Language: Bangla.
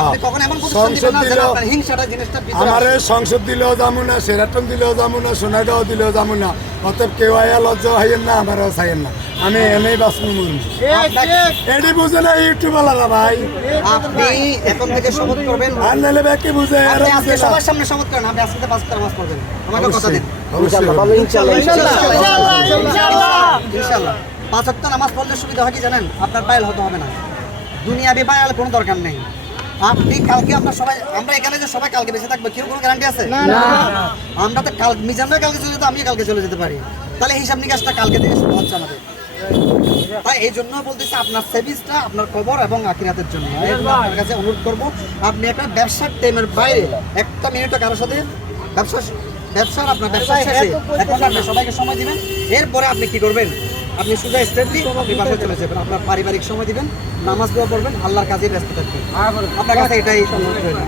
আপনি কখন এমন প্রতিষ্ঠান দিবেন না যে আপনার হিংসাটা জিনিসটা ভিতরে আমার সংসদ দিলেও যাবো না, সেরাটন দিলেও যাবো না, সোনাগাঁও দিলেও যাবো না। অতএব কেউ আয়া লজ্জা হাইয়েন না, আমারও চাইয়েন না। আমি এনেই বাঁচবো মরবো। এটি বুঝে না ইউটিউবালারা ভাই। আপনি এখন থেকে শপথ করবেন। আর নাহলে ব্যাকে বুঝে, এরা আপনি বুঝে আজকে না। সবার সামনে শপথ করেন, আপনি আজকে 5 নামাজ পড়বেন। আমাকে কথা দিন। অবশ্যই। ইনশাআল্লাহ 5 ওয়াক্ত নামাজ পড়লে সুবিধা হয় কি জানেন? আপনার বাইল হতে হবে না। দুনিয়াবি বাইল কোনো দরকার নেই। আপনি কালকে আমরা সবাই, আমরা এখানে যে সবাই কালকে বেঁচে থাকবো, কেউ কোনো গ্যারান্টি আছে? না। আমরা তো মিজান ভাই কালকে চলে যেতে, আমি কালকে চলে যেতে পারি। তাহলে হিসাব নিকাশটা কালকে থেকে শুরু হচ্ছে আমাদের। তাই এই জন্য বলতেছি, আপনার সেভিংসটা আপনার কবর এবং আখিরাতের জন্য। আপনার কাছে অনুরোধ করবো, আপনি একটা ব্যবসার টাইমের বাইরে একটা মিনিটও কারোর সাথে ব্যবসার আপনার ব্যবসা শেষে এখন আপনি সবাইকে সময় দিবেন। এরপরে আপনি কি করবেন? আপনি সোজা স্টেটলি আপনি বাসায় চলে যাবেন, আপনার পারিবারিক সময় দিবেন, নামাজ দোয়া করবেন, আল্লাহর কাজে ব্যস্ত থাকবেন। আপনার কাছে এটাই অনুরোধ রইল।